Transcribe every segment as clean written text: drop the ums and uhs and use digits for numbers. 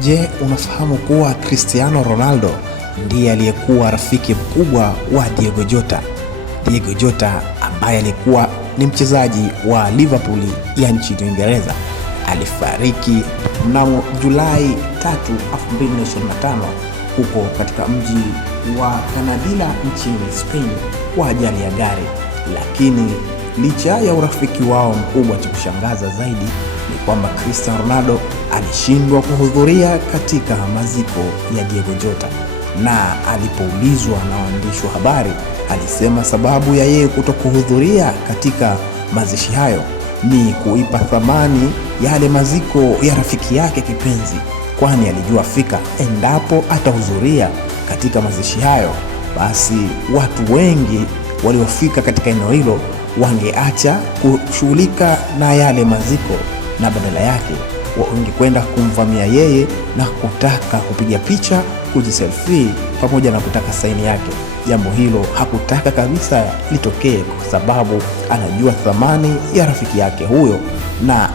Je, unafahamu kuwa Cristiano Ronaldo ndiye aliyekuwa rafiki mkubwa wa Diego Jota? Diego Jota ambaye alikuwa ni mchezaji wa Liverpool ya nchini Uingereza alifariki mnamo Julai 3, 2025 huko katika mji wa Canadilla nchini Spain kwa ajali ya gari. Lakini licha ya urafiki wao mkubwa, cha kushangaza zaidi ni kwamba Cristiano Ronaldo alishindwa kuhudhuria katika maziko ya Diego Jota, na alipoulizwa na waandishi wa habari alisema sababu ya yeye kutokuhudhuria katika mazishi hayo ni kuipa thamani yale maziko ya rafiki yake kipenzi, kwani alijua fika endapo atahudhuria katika mazishi hayo, basi watu wengi waliofika katika eneo hilo wangeacha kushughulika na yale maziko na badala yake wangekwenda kumvamia yeye na kutaka kupiga picha, kujiselfie pamoja na kutaka saini yake. Jambo hilo hakutaka kabisa litokee kwa sababu anajua thamani ya rafiki yake huyo, na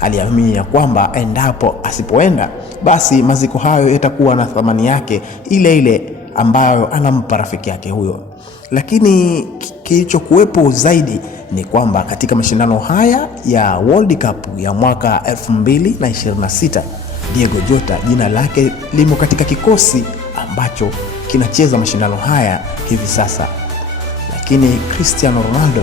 aliamini ya kwamba endapo asipoenda basi maziko hayo yatakuwa na thamani yake ile ile ambayo anampa rafiki yake huyo. Lakini kilichokuwepo zaidi ni kwamba katika mashindano haya ya World Cup ya mwaka 2026 Diego Jota jina lake limo katika kikosi ambacho kinacheza mashindano haya hivi sasa. Lakini Cristiano Ronaldo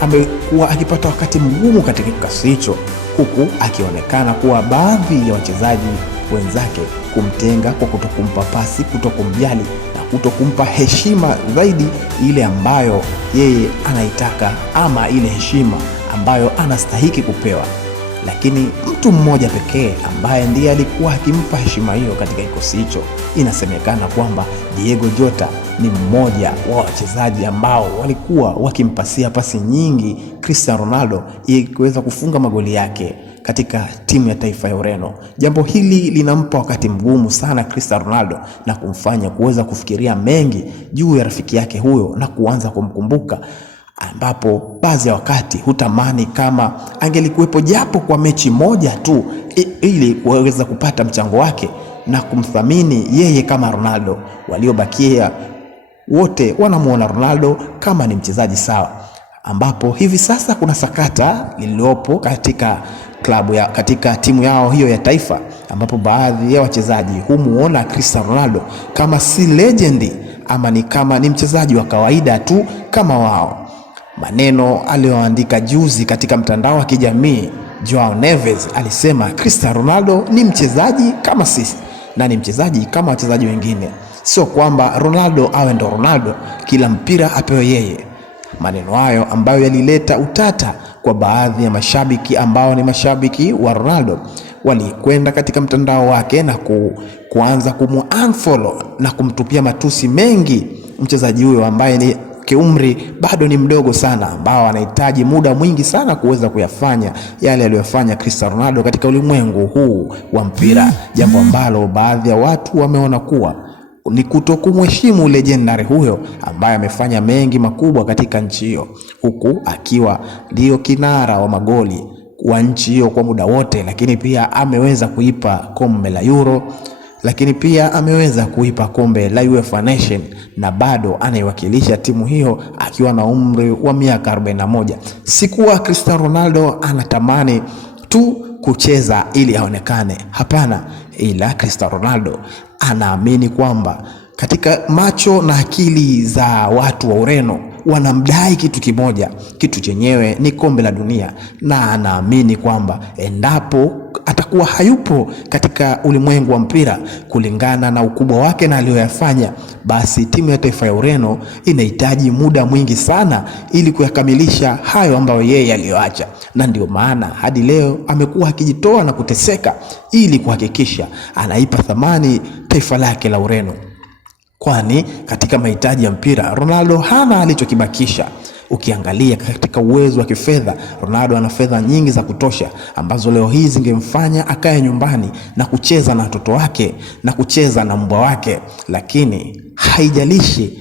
amekuwa akipata wakati mgumu katika kikosi hicho, huku akionekana kuwa baadhi ya wachezaji wenzake kumtenga kwa kutokumpa pasi, kutokumjali na kutokumpa heshima zaidi ile ambayo yeye anaitaka, ama ile heshima ambayo anastahili kupewa. Lakini mtu mmoja pekee ambaye ndiye alikuwa akimpa heshima hiyo katika kikosi hicho, inasemekana kwamba Diego Jota ni mmoja wa wachezaji ambao walikuwa wakimpasia pasi nyingi Cristiano Ronaldo ili kuweza kufunga magoli yake katika timu ya taifa ya Ureno. Jambo hili linampa wakati mgumu sana Cristiano Ronaldo na kumfanya kuweza kufikiria mengi juu ya rafiki yake huyo na kuanza kumkumbuka, ambapo baadhi ya wakati hutamani kama angelikuwepo japo kwa mechi moja tu ili kuweza kupata mchango wake na kumthamini yeye kama Ronaldo. Waliobakia wote wanamuona Ronaldo kama ni mchezaji sawa, ambapo hivi sasa kuna sakata lililopo katika katika timu yao hiyo ya taifa, ambapo baadhi ya wachezaji humuona Cristiano Ronaldo kama si legend ama kama ni mchezaji wa kawaida tu kama wao. Maneno aliyoandika juzi katika mtandao wa kijamii, Joao Neves alisema Cristiano Ronaldo ni mchezaji kama sisi na ni mchezaji kama wachezaji wengine, sio kwamba Ronaldo awe ndo Ronaldo kila mpira apewe yeye. Maneno hayo ambayo yalileta utata kwa baadhi ya mashabiki ambao ni mashabiki wa Ronaldo, walikwenda katika mtandao wake na kuanza kumunfollow na kumtupia matusi mengi mchezaji huyo ambaye ni kiumri bado ni mdogo sana, ambao anahitaji muda mwingi sana kuweza kuyafanya yale aliyofanya Cristiano Ronaldo katika ulimwengu huu wa mpira, jambo ambalo baadhi ya watu wameona kuwa ni kutokumheshimu legendary huyo ambaye amefanya mengi makubwa katika nchi hiyo, huku akiwa ndio kinara wa magoli wa nchi hiyo kwa muda wote. Lakini pia ameweza kuipa kombe la Euro, lakini pia ameweza kuipa kombe la UEFA Nation, na bado anaiwakilisha timu hiyo akiwa na umri wa miaka 41. Sikuwa Cristiano Ronaldo anatamani tu kucheza ili aonekane, hapana, ila Cristiano Ronaldo anaamini kwamba katika macho na akili za watu wa Ureno wanamdai kitu kimoja, kitu chenyewe ni kombe la dunia, na anaamini kwamba endapo atakuwa hayupo katika ulimwengu wa mpira kulingana na ukubwa wake na aliyoyafanya, basi timu ya taifa ya Ureno inahitaji muda mwingi sana ili kuyakamilisha hayo ambayo yeye aliyoacha. Na ndio maana hadi leo amekuwa akijitoa na kuteseka ili kuhakikisha anaipa thamani taifa lake la Ureno, kwani katika mahitaji ya mpira Ronaldo hana alichokibakisha. Ukiangalia katika uwezo wa kifedha, Ronaldo ana fedha nyingi za kutosha ambazo leo hii zingemfanya akae nyumbani na kucheza na watoto wake na kucheza na mbwa wake, lakini haijalishi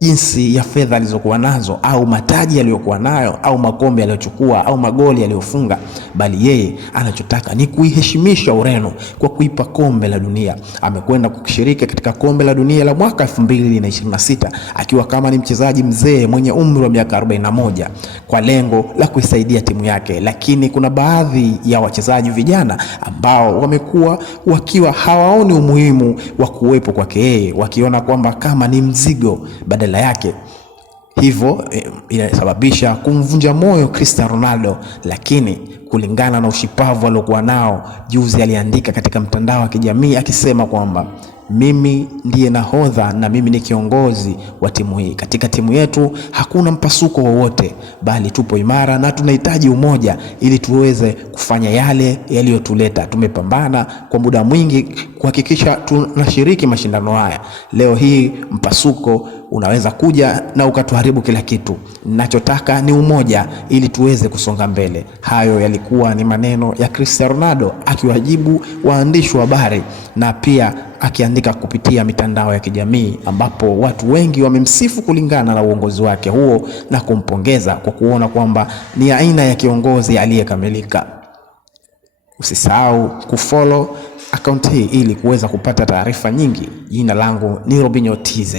jinsi ya fedha alizokuwa nazo au mataji aliyokuwa nayo au makombe aliyochukua au magoli aliyofunga, bali yeye anachotaka ni kuiheshimisha Ureno kwa kuipa kombe la dunia. Amekwenda kushiriki katika kombe la dunia la mwaka 2026 akiwa kama ni mchezaji mzee mwenye umri wa miaka 41 kwa lengo la kuisaidia timu yake. Lakini kuna baadhi ya wachezaji vijana ambao wamekuwa wakiwa hawaoni umuhimu wa kuwepo kwake yeye, wakiona kwamba kama ni mzigo badala yake. Hivyo inasababisha kumvunja moyo Cristiano Ronaldo. Lakini kulingana na ushipavu aliokuwa nao, juzi aliandika katika mtandao wa kijamii akisema kwamba mimi ndiye nahodha na mimi ni kiongozi wa timu hii. Katika timu yetu hakuna mpasuko wowote, bali tupo imara na tunahitaji umoja ili tuweze kufanya yale yaliyotuleta. Tumepambana kwa muda mwingi kuhakikisha tunashiriki mashindano haya. Leo hii mpasuko unaweza kuja na ukatuharibu kila kitu. Ninachotaka ni umoja ili tuweze kusonga mbele. Hayo yalikuwa ni maneno ya Cristiano Ronaldo akiwajibu waandishi wa habari na pia akiandika kupitia mitandao ya kijamii, ambapo watu wengi wamemsifu kulingana na uongozi wake huo na kumpongeza kwa kuona kwamba ni aina ya kiongozi aliyekamilika. Usisahau kufollow account hii ili kuweza kupata taarifa nyingi. Jina langu ni Robinho TZ.